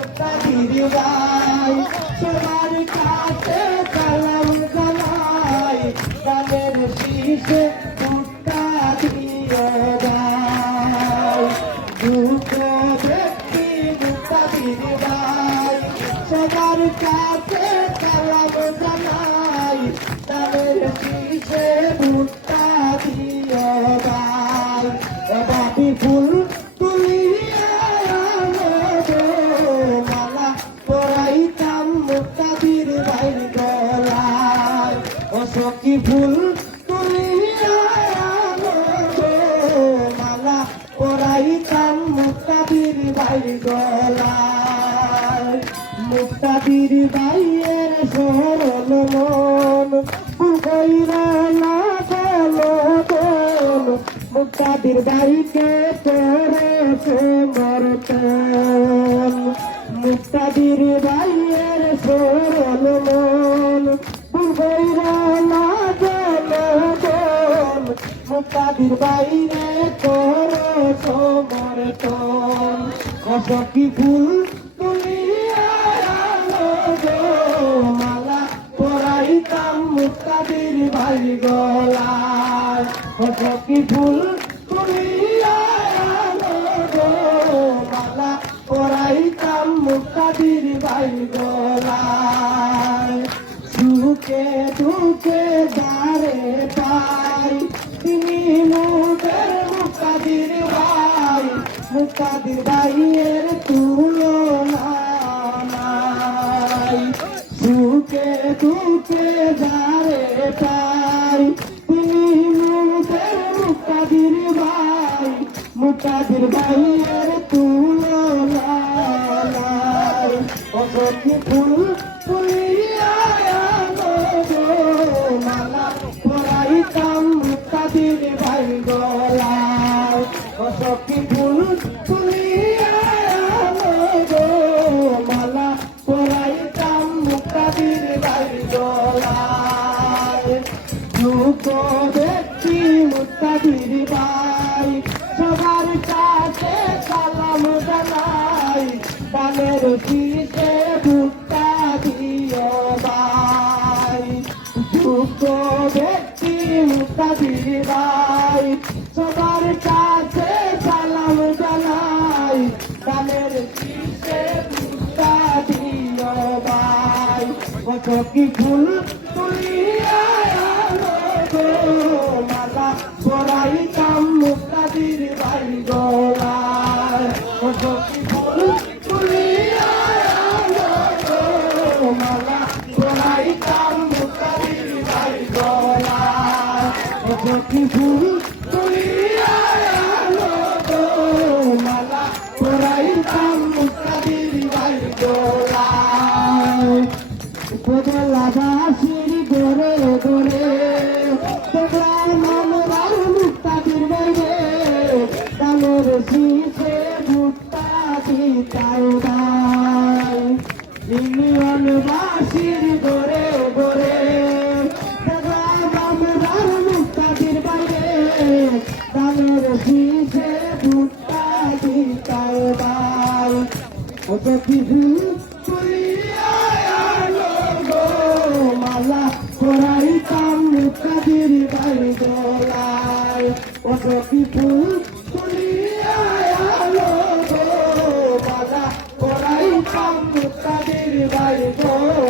মুক্তাদির ভাই সবার কাছে সালাম জানাই গানের শীষে মুক্তা দিও ভাই দুঃখ ব্যক্তি মুক্তাদির ভাই সবার কাছে সালাম জানাই গানের শীষে মুক্তা দিও ভাই বাপি ফুল তুলিয়া মালা পরাইতাম মুক্তাদির ভাই গলায় ও সখী ফুল তুলিয়া মালা পরাইতাম মুক্তাদির ভাই গলায় মুক্তাদির ভাইয়ের সরল মন ফুল কইরা না গেল মুক্তাদির ভাইকে তোরে সমর্থন মুক্তাদির ভাইয়ের সরল মন বুঝাইরা না গেল মুক্তাদির বাইরে তোরে সমর্থন কসকি ফুল তুলিয়া মালা পরাইতাম মুক্তাদির ভাই গলায় কসকি ফুল তুলিয়া মালা পরাইতাম মুক্তাদির ভাই গলায় সুখে দুঃখে যারে পাই তিনি মোদের মুক্তাদির ভাই মুক্তাদির ভাইয়ের তুলনা নাই সুখে দুঃখে যারে পাই তিনি মোদের মুক্তাদির ভাই মুক্তাদির ভাইয়ের তুলনা নাই ও সখী ফুল তুলিয়া মালা পরাইতাম মুক্তাদির ভাই গলায় ও সখী ফুল তুলিয়া মালা পরাইতাম মুক্তাদির ভাই গলায় দুঃখ ব্যক্তি মুক্তাদির ভাই সবার কাছে সালাম জানাই গানের শীষে মুক্তা দিও ভাই দুঃখ ব্যক্তি মুক্তাদির ভাই সবার কাছে সালাম জানাই গানের শীষে মুক্তা দিও ভাই কত কি ফুল তুলিয়া মালা পরাইতাম মুক্তাদির ভাই গলায় কত কি ফুল তুলিয়া মালা পরাইতাম মুক্তাদির ভাই গলায় কত কি ফুল তুলিয়া মালা পরাইতাম মুক্তাদির ভাই গলায় উপজেলাবাসীর ঘরে ঘরে নাম মুক্তাদির বাইরে কালের শীষে মুক্তা দিতাই ভাই ইউনিয়নবাসীর ঘরে ঘরে নাম মুক্তাদির বাইরে কালের শীষে মুক্তা দিতাই ভাই কত কিছু মালা পরাইতাম মুক্তাদির ভাই গলায় কত কি ফুল তুলিয়া মালা পরাইতাম মুক্তাদির ভাই গলায়।